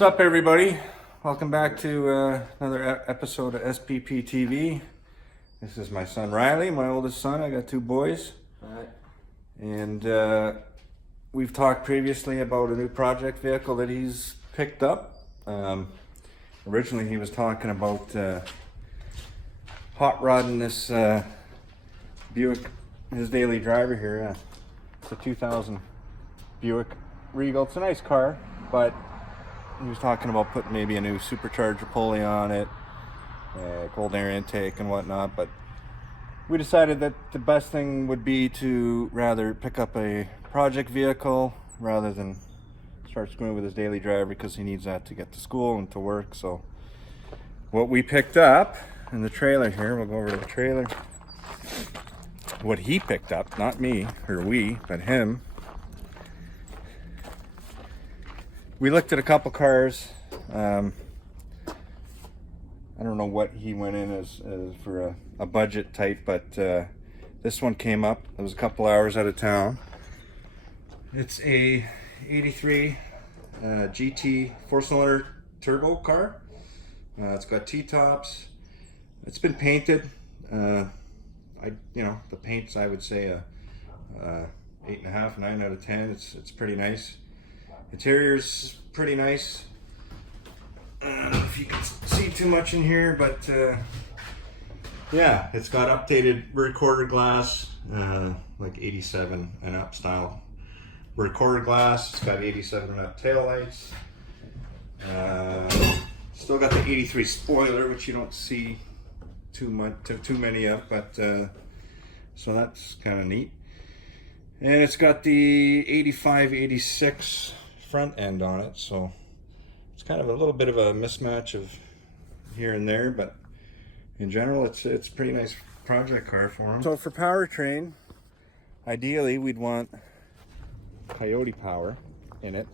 What's up, everybody? Welcome back to another episode of SPPTV. This is my son Riley, my oldest son. I got two boys. Alright. And we've talked previously about a new project vehicle that he's picked up. Originally he was talking about hot rodding this Buick, his daily driver here. Yeah. It's a 2000 Buick Regal. It's a nice car, but he was talking about putting maybe a new supercharger pulley on it, cold air intake and whatnot, but we decided that the best thing would be to rather pick up a project vehicle rather than start screwing with his daily driver, because he needs that to get to school and to work. So what we picked up in the trailer here, we'll go over to the trailer. What he picked up, not me or we, but him. We looked at a couple cars. I don't know what he went in as for a budget type, but this one came up. It was a couple hours out of town. It's a 83 GT 4-cylinder turbo car. It's got T-tops. It's been painted. The paints, I would say a 8.5, 9 out of 10. It's pretty nice. Interior's pretty nice. I don't know if you can see too much in here, but yeah, it's got updated rear-quarter glass, like 87 and up style rear-quarter glass. It's got 87 and up taillights. Still got the 83 spoiler, which you don't see too many of, but so that's kind of neat. And it's got the 85, 86 front end on it, so it's kind of a little bit of a mismatch of here and there, but in general it's a pretty nice project car for him. So for powertrain, ideally we'd want Coyote power in it,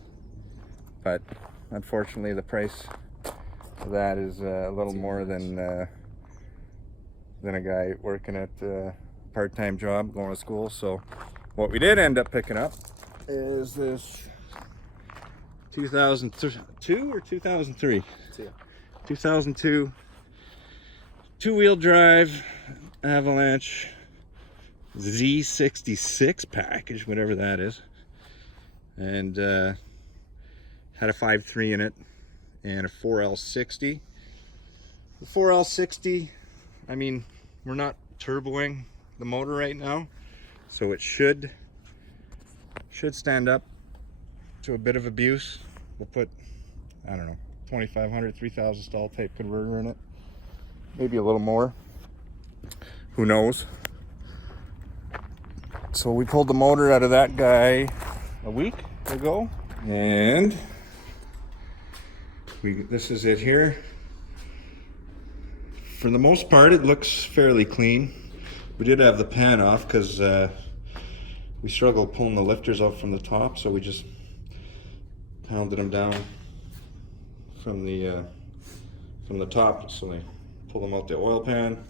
but unfortunately the price of that is a little more than a guy working at a part-time job going to school. So what we did end up picking up is this 2002 or 2003? 2002 two-wheel drive Avalanche Z66 package, whatever that is, and had a 5.3 in it and a 4L60. The 4L60, I mean, we're not turboing the motor right now, so it should stand up to a bit of abuse. We'll put, I don't know, 2500, 3000 stall type converter in it, maybe a little more, who knows. So we pulled the motor out of that guy a week ago, and this is it here. For the most part it looks fairly clean. We did have the pan off because we struggled pulling the lifters out from the top, so we just pounded them down from the top, so they pull them out the oil pan.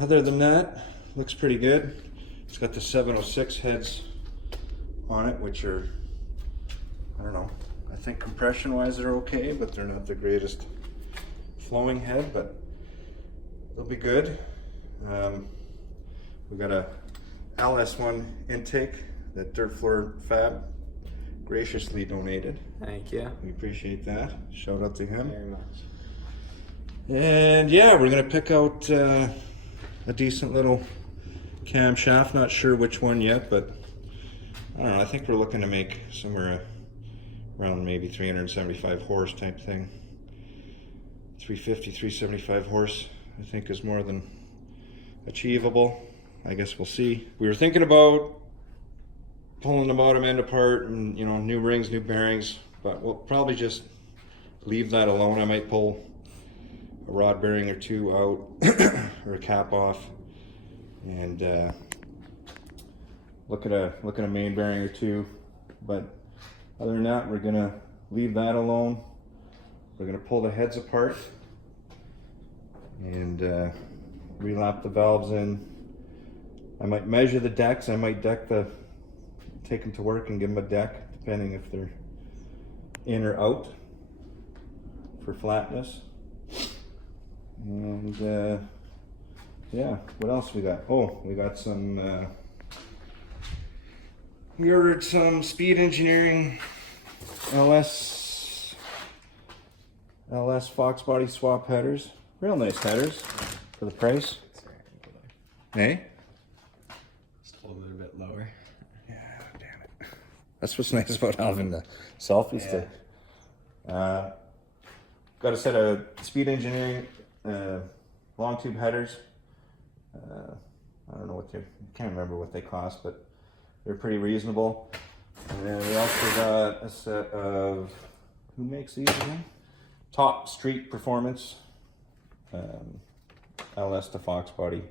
Other than that, looks pretty good. It's got the 706 heads on it, which are, I don't know, I think compression wise they're okay, but they're not the greatest flowing head, but they'll be good. We got a LS1 intake that Dirt Floor Fab graciously donated. Thank you. We appreciate that. Shout out to him. Very much. And yeah, we're gonna pick out a decent little camshaft. Not sure which one yet, but I don't know. I think we're looking to make somewhere around maybe 375 horse type thing. 350, 375 horse, I think, is more than achievable. I guess we'll see. We were thinking about pulling the bottom end apart and, you know, new rings, new bearings, but we'll probably just leave that alone. I might pull a rod bearing or two out or a cap off, and look at a main bearing or two. But other than that, we're gonna leave that alone. We're gonna pull the heads apart and relap the valves in. I might measure the decks. I might take them to work and give them a deck, depending if they're in or out for flatness. And yeah, what else we got? Oh, we got some we ordered some Speed Engineering LS Foxbody swap headers. Real nice headers for the price. Hey? Just hold it a bit lower. Yeah, damn it. That's what's nice about having the selfie stick. Got a set of Speed Engineering long tube headers. I don't know what they, can't remember what they cost, but they're pretty reasonable. And we also got a set of, who makes these again? Top Street Performance LS to Foxbody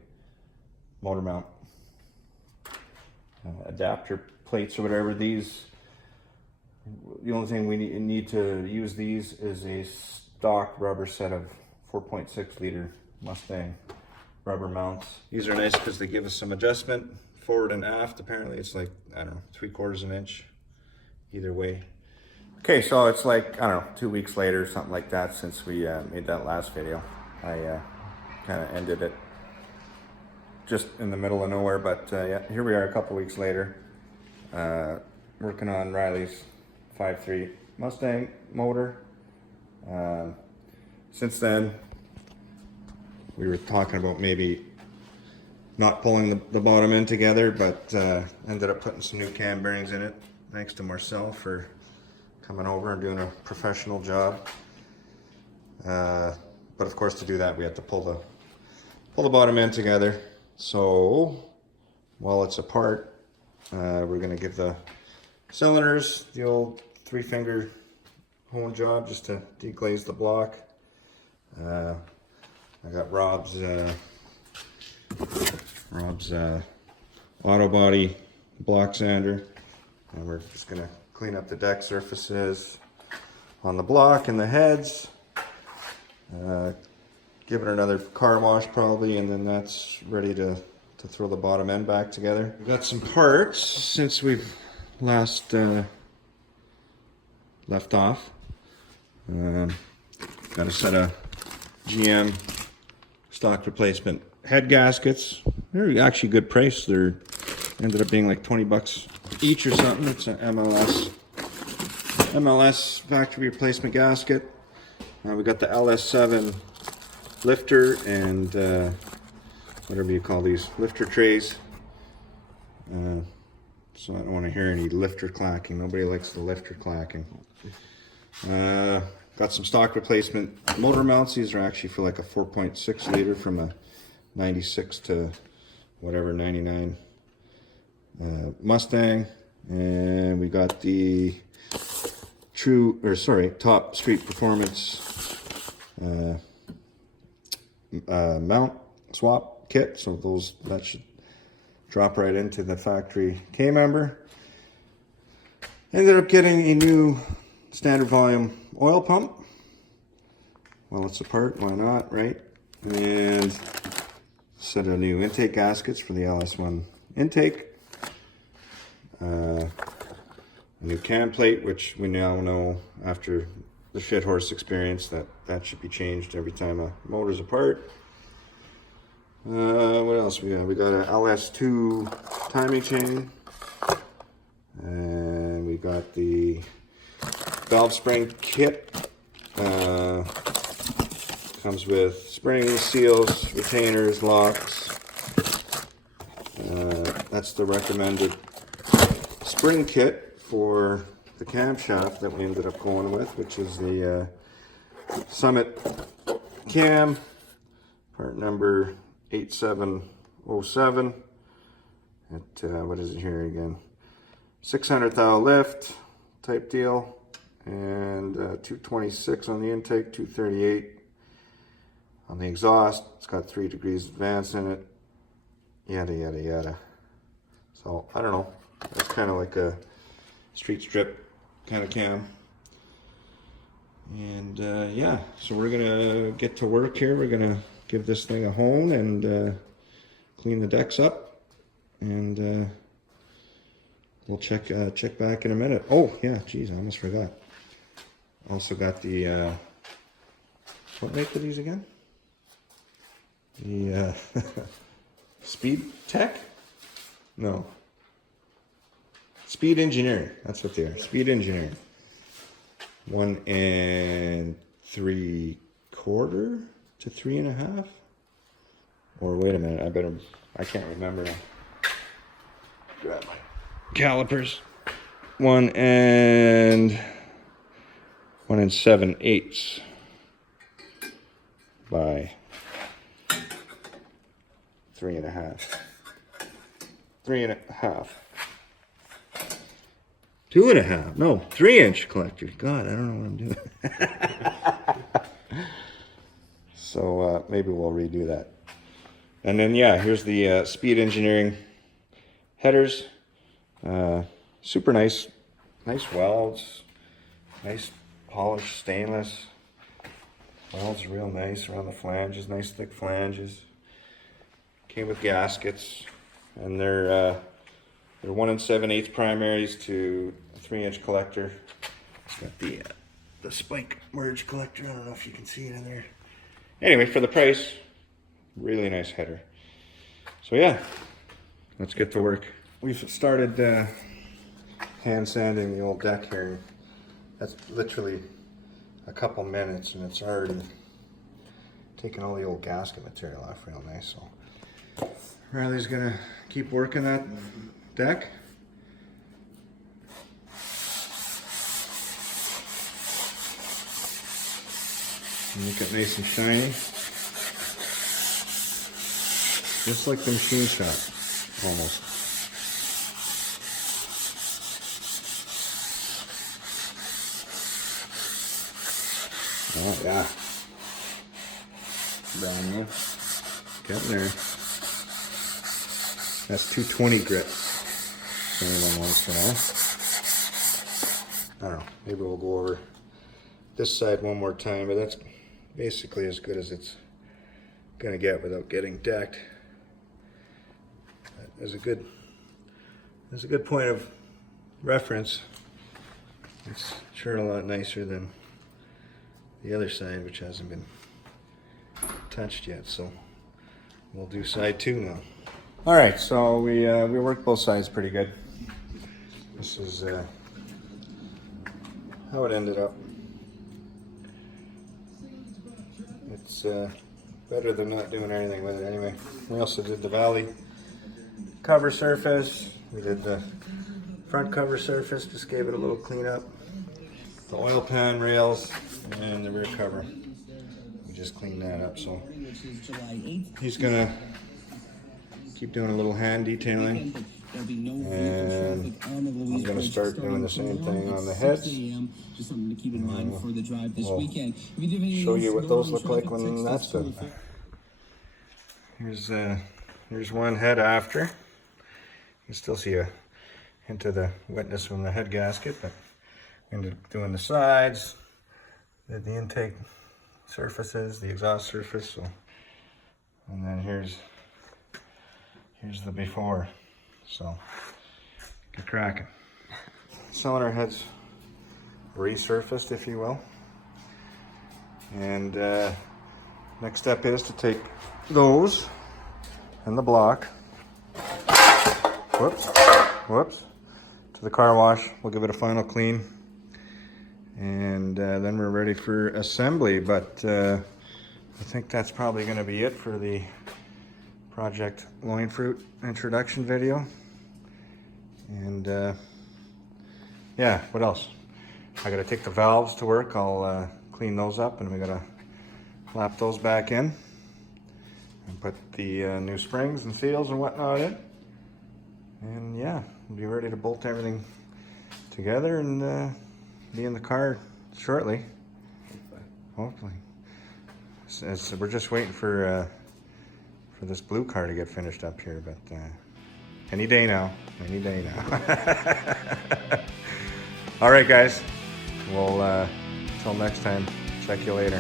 motor mount adapter plates or whatever. These, the only thing we need to use these is a stock rubber set of 4.6 liter Mustang rubber mounts. These are nice because they give us some adjustment forward and aft. Apparently it's like, I don't know, 3/4 of an inch either way. Okay, so it's like, I don't know, 2 weeks later, something like that, since we made that last video. I kind of ended it just in the middle of nowhere, but yeah, here we are a couple weeks later, working on Riley's 5.3 Mustang motor. Since then, we were talking about maybe not pulling the bottom end together, but ended up putting some new cam bearings in it. Thanks to Marcel for coming over and doing a professional job. But of course, to do that, we had to pull the bottom end together. So while it's apart, we're going to give the cylinders the old 3-finger hone job just to deglaze the block. I got Rob's auto body block sander, and we're just gonna clean up the deck surfaces on the block and the heads. Give it another car wash probably, and then that's ready to throw the bottom end back together. We've got some parts since we've last left off. Got a set of GM stock replacement head gaskets. They're actually good price. They're ended up being like 20 bucks each or something. It's an MLS factory replacement gasket. We got the LS7 lifter and whatever you call these, lifter trays. So I don't want to hear any lifter clacking. Nobody likes the lifter clacking. Got some stock replacement motor mounts. These are actually for like a 4.6 liter from a 96 to whatever, 99 Mustang. And we got the Top Street Performance mount swap kit. So that should drop right into the factory K-member. Ended up getting a new standard volume oil pump. Well, it's apart, why not, right? And set of new intake gaskets for the LS1 intake. A new cam plate, which we now know after the shit horse experience that should be changed every time a motor's apart. What else we got? We got an LS2 timing chain, and we got the valve spring kit. Comes with springs, seals, retainers, locks. That's the recommended spring kit for the camshaft that we ended up going with, which is the Summit cam, part number 8707. What is it here again? 600 thou lift type deal, and 226 on the intake, 238 on the exhaust. It's got 3 degrees advance in it, yada yada yada. So I don't know, it's kind of like a street strip kind of cam. And yeah, so we're gonna get to work here. We're gonna give this thing a hone and clean the decks up, and we'll check back in a minute. Oh yeah, geez, I almost forgot. Also got the, what make are these again? The Speed Tech? No. Speed Engineering. That's what they are. Speed Engineering. 1 3/4 to 3.5. Or wait a minute. I can't remember now. Grab my calipers. 1 7/8 by 3.5. 3.5. 2.5. No, 3-inch collector. God, I don't know what I'm doing. So maybe we'll redo that. And then yeah, here's the Speed Engineering headers. Super nice. Nice welds. Nice polished stainless. Welds real nice around the flanges. Nice thick flanges. Came with gaskets. And they're 1 7/8 primaries to a 3-inch collector. It's got the spike merge collector. I don't know if you can see it in there. Anyway, for the price, really nice header. So yeah, let's get to work. We've started hand sanding the old deck here. That's literally a couple minutes and it's already taken all the old gasket material off real nice. So Riley's gonna keep working that deck. Make it nice and shiny. Just like the machine shop, almost. Oh yeah. Brand new. Getting there. That's 220 grit. If anyone wants to know. I don't know. Maybe we'll go over this side one more time, but that's basically as good as it's gonna get without getting decked. There's a good point of reference. It's sure a lot nicer than the other side, which hasn't been touched yet. So we'll do side 2 now. All right, so we worked both sides pretty good. This is how it ended up. It's better than not doing anything with it anyway. We also did the valley cover surface. We did the front cover surface, just gave it a little cleanup. The oil pan rails and the rear cover. We just cleaned that up. So he's gonna keep doing a little hand detailing. And I'm going to start doing the same thing on the heads. We'll show you what those look like when that's done. Here's one head after. You can still see a hint of the wetness from the head gasket, but I'm doing the sides, the intake surfaces, the exhaust surface. So, and then here's the before. So, get cracking. Cylinder heads resurfaced, if you will. And next step is to take those and the block, whoops, to the car wash. We'll give it a final clean. And then we're ready for assembly. But I think that's probably going to be it for the Project Loin Fruit introduction video. And yeah, what else? I gotta take the valves to work. I'll clean those up, and we gotta lap those back in and put the new springs and seals and whatnot in. And yeah, we'll be ready to bolt everything together and be in the car shortly. Hopefully. So we're just waiting for this blue car to get finished up here, but any day now. All right, guys. Well, until next time, check you later.